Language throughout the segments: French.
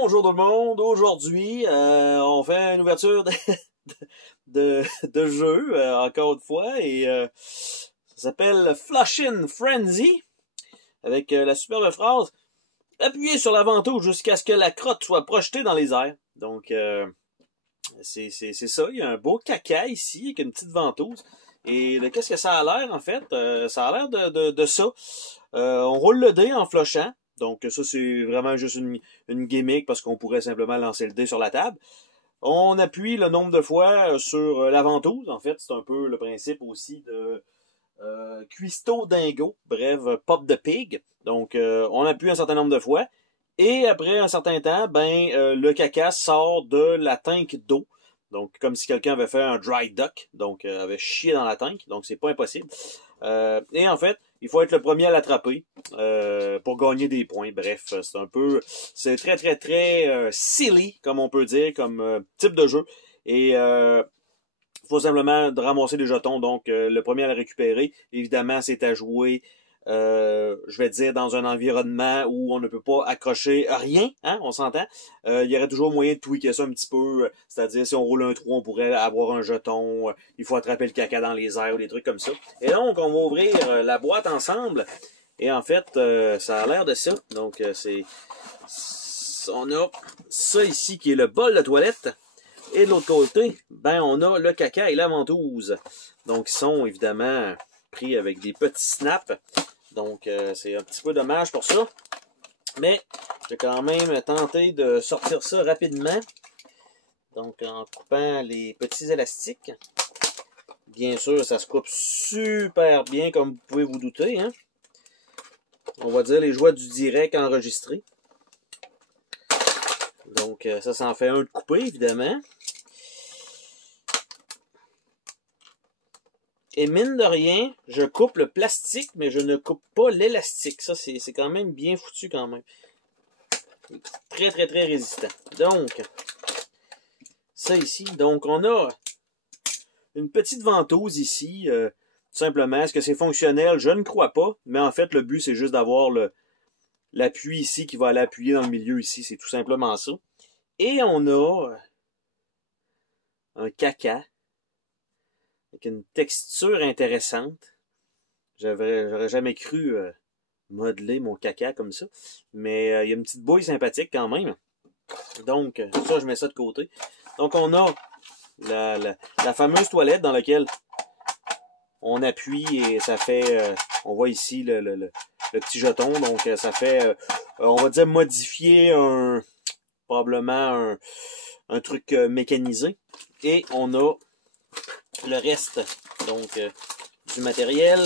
Bonjour tout le monde, aujourd'hui on fait une ouverture de jeu, encore une fois, et ça s'appelle Flushin' Frenzy, avec la superbe phrase « Appuyez sur la ventouse jusqu'à ce que la crotte soit projetée dans les airs ». Donc c'est ça, il y a un beau caca ici, avec une petite ventouse. Et qu'est-ce que ça a l'air en fait? Ça a l'air de ça. On roule le dé en flushant. Donc ça, c'est vraiment juste une gimmick parce qu'on pourrait simplement lancer le dé sur la table. On appuie le nombre de fois sur la ventouse. En fait, c'est un peu le principe aussi de Cuisto Dingo, bref, Pop the Pig. Donc, on appuie un certain nombre de fois. Et après un certain temps, le caca sort de la tank d'eau. Donc, comme si quelqu'un avait fait un dry duck. Donc, avait chié dans la tank. Donc, c'est pas impossible. Et en fait, il faut être le premier à l'attraper pour gagner des points. Bref, c'est très silly, comme on peut dire, comme type de jeu. Et faut simplement ramasser des jetons. Donc, le premier à le récupérer, évidemment, c'est à jouer, je vais dire, dans un environnement où on ne peut pas accrocher rien, hein, on s'entend. Il y aurait toujours moyen de tweaker ça un petit peu, c'est-à-dire si on roule un trou, on pourrait avoir un jeton, il faut attraper le caca dans les airs ou des trucs comme ça. Et donc, on va ouvrir la boîte ensemble, et en fait, ça a l'air de ça. Donc, on a ça ici qui est le bol de toilette. Et de l'autre côté, on a le caca et la ventouse. Donc, ils sont évidemment pris avec des petits snaps. Donc, c'est un petit peu dommage pour ça. Mais, je vais quand même tenter de sortir ça rapidement. Donc, en coupant les petits élastiques. Bien sûr, ça se coupe super bien, comme vous pouvez vous douter, hein. On va dire les joies du direct enregistré. Donc, ça en fait un de coupé, évidemment. Et mine de rien, je coupe le plastique, mais je ne coupe pas l'élastique. Ça, c'est quand même bien foutu quand même. Très résistant. Donc, ça ici. Donc, on a une petite ventouse ici. Tout simplement, est-ce que c'est fonctionnel? Je ne crois pas. Mais en fait, le but, c'est juste d'avoir l'appui ici qui va aller appuyer dans le milieu ici. C'est tout simplement ça. Et on a un caca avec une texture intéressante. J'aurais jamais cru modeler mon caca comme ça. Mais il y a une petite bouille sympathique quand même. Donc, ça, je mets ça de côté. Donc, on a la fameuse toilette dans laquelle on appuie et ça fait... on voit ici le petit jeton. Donc, ça fait, on va dire, modifier probablement un truc mécanisé. Et on a le reste, donc, du matériel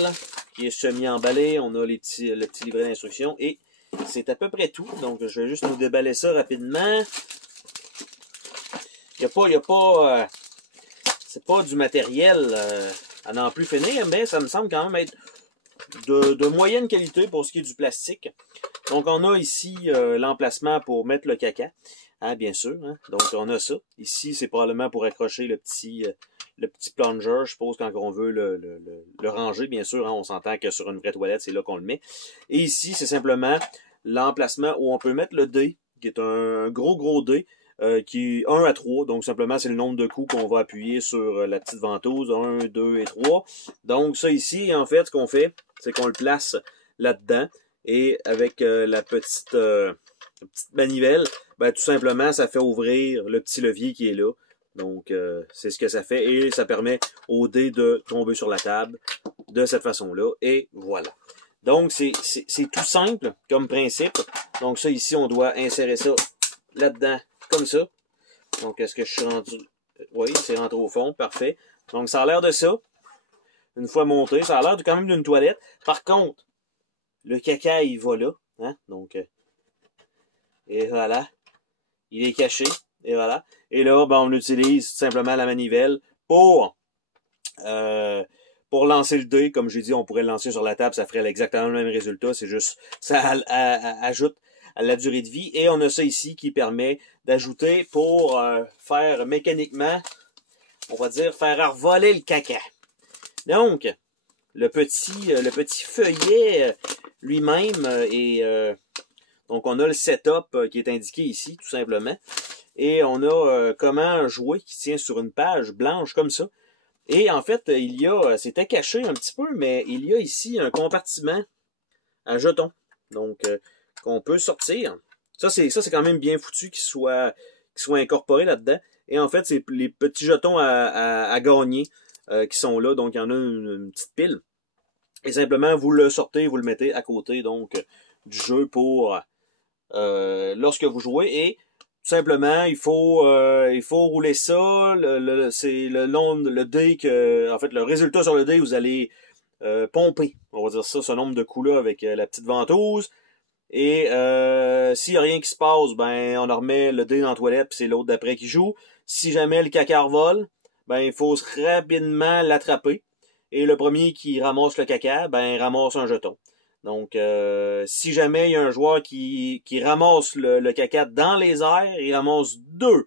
qui est semi-emballé. On a le petit livret d'instructions et c'est à peu près tout. Donc, je vais juste nous déballer ça rapidement. C'est pas du matériel à n'en plus finir, mais ça me semble quand même être de moyenne qualité pour ce qui est du plastique. Donc, on a ici l'emplacement pour mettre le caca, hein, bien sûr. Hein. Donc, on a ça. Ici, c'est probablement pour accrocher le petit plunger, je suppose, quand on veut le ranger, bien sûr. Hein, on s'entend que sur une vraie toilette, c'est là qu'on le met. Et ici, c'est simplement l'emplacement où on peut mettre le dé, qui est un gros dé, qui est 1 à 3. Donc, simplement, c'est le nombre de coups qu'on va appuyer sur la petite ventouse. 1, 2 et 3. Donc, ça ici, en fait, ce qu'on fait, c'est qu'on le place là-dedans. Et avec la petite manivelle, tout simplement, ça fait ouvrir le petit levier qui est là. Donc, c'est ce que ça fait. Et ça permet au dé de tomber sur la table de cette façon-là. Et voilà. Donc, c'est tout simple comme principe. Donc, ça ici, on doit insérer ça là-dedans, comme ça. Donc, est-ce que je suis rendu... Oui, c'est rentré au fond. Parfait. Donc, ça a l'air de ça. Une fois monté, ça a l'air quand même d'une toilette. Par contre, le caca, il va là. Hein? Donc, et voilà. Il est caché. Et voilà. Et là, on utilise simplement la manivelle pour lancer le dé. Comme j'ai dit, on pourrait le lancer sur la table, ça ferait exactement le même résultat. C'est juste, ça ajoute à la durée de vie. Et on a ça ici qui permet d'ajouter pour faire mécaniquement, on va dire, faire voler le caca. Donc, le petit feuillet lui-même est Donc, on a le setup qui est indiqué ici, tout simplement. Et on a comment jouer qui tient sur une page blanche comme ça. Et en fait, il y a, c'était caché un petit peu, mais il y a ici un compartiment à jetons. Donc, qu'on peut sortir. Ça, c'est quand même bien foutu qu'il soit incorporé là-dedans. Et en fait, c'est les petits jetons à gagner qui sont là. Donc, il y en a une petite pile. Et simplement, vous le sortez, vous le mettez à côté donc du jeu pour lorsque vous jouez. Et tout simplement, il faut rouler ça. C'est le dé que, en fait, le résultat sur le dé, vous allez pomper, on va dire ça, ce nombre de coups-là avec la petite ventouse. Et s'il n'y a rien qui se passe, ben on remet le dé dans la toilette, puis c'est l'autre d'après qui joue. Si jamais le caca revole, ben il faut rapidement l'attraper. Et le premier qui ramasse le caca, ben ramasse un jeton. Donc, si jamais il y a un joueur qui ramasse le caca dans les airs, il ramasse 2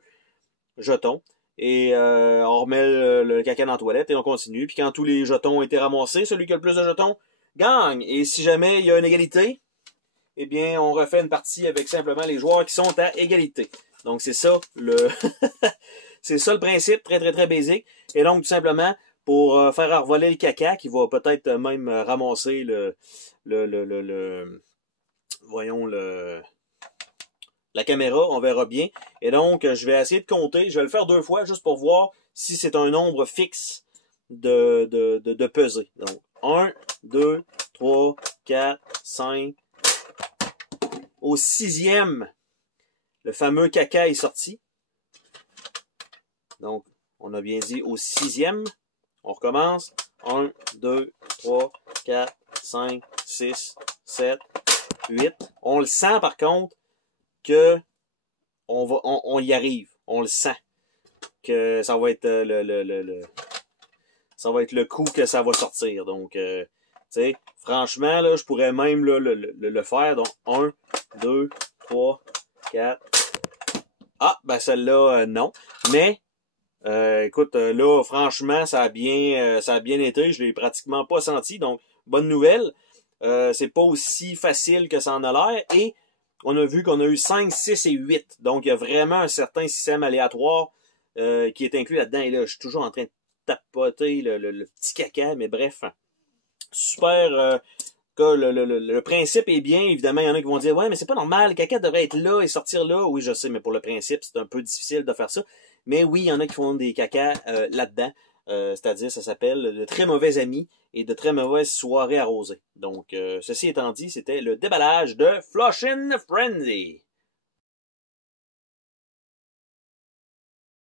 jetons. Et on remet le caca dans la toilette et on continue. Puis quand tous les jetons ont été ramassés, celui qui a le plus de jetons gagne. Et si jamais il y a une égalité, eh bien, on refait une partie avec simplement les joueurs qui sont à égalité. Donc, c'est ça c'est ça le principe, très, très, très basique. Et donc, tout simplement, pour faire revoler le caca, qui va peut-être même ramasser voyons, la caméra, on verra bien. Et donc, je vais essayer de compter. Je vais le faire 2 fois, juste pour voir si c'est un nombre fixe de pesée. Donc, 1, 2, 3, 4, 5. Au 6e, le fameux caca est sorti. Donc, on a bien dit au 6e. On recommence. 1, 2, 3, 4, 5, 6, 7, 8. On le sent par contre que on y arrive. On le sent. Que ça va être ça va être le coup que ça va sortir. Donc, tu sais, franchement, là, je pourrais même là, le faire. Donc, 1, 2, 3, 4. Ah, ben celle-là, non. Mais, écoute, là, franchement, ça a bien été. Je l'ai pratiquement pas senti. Donc, bonne nouvelle. C'est pas aussi facile que ça en a l'air. Et on a vu qu'on a eu 5, 6 et 8. Donc, il y a vraiment un certain système aléatoire qui est inclus là-dedans. Et là, je suis toujours en train de tapoter le petit caca. Mais bref, super... le principe est bien. Évidemment, il y en a qui vont dire « Ouais, mais c'est pas normal. Le caca devrait être là et sortir là. » Oui, je sais, mais pour le principe, c'est un peu difficile de faire ça. Mais oui, il y en a qui font des cacas là-dedans. C'est-à-dire, ça s'appelle de très mauvais amis et de très mauvaises soirées arrosées. Donc, ceci étant dit, c'était le déballage de Flushin' Frenzy.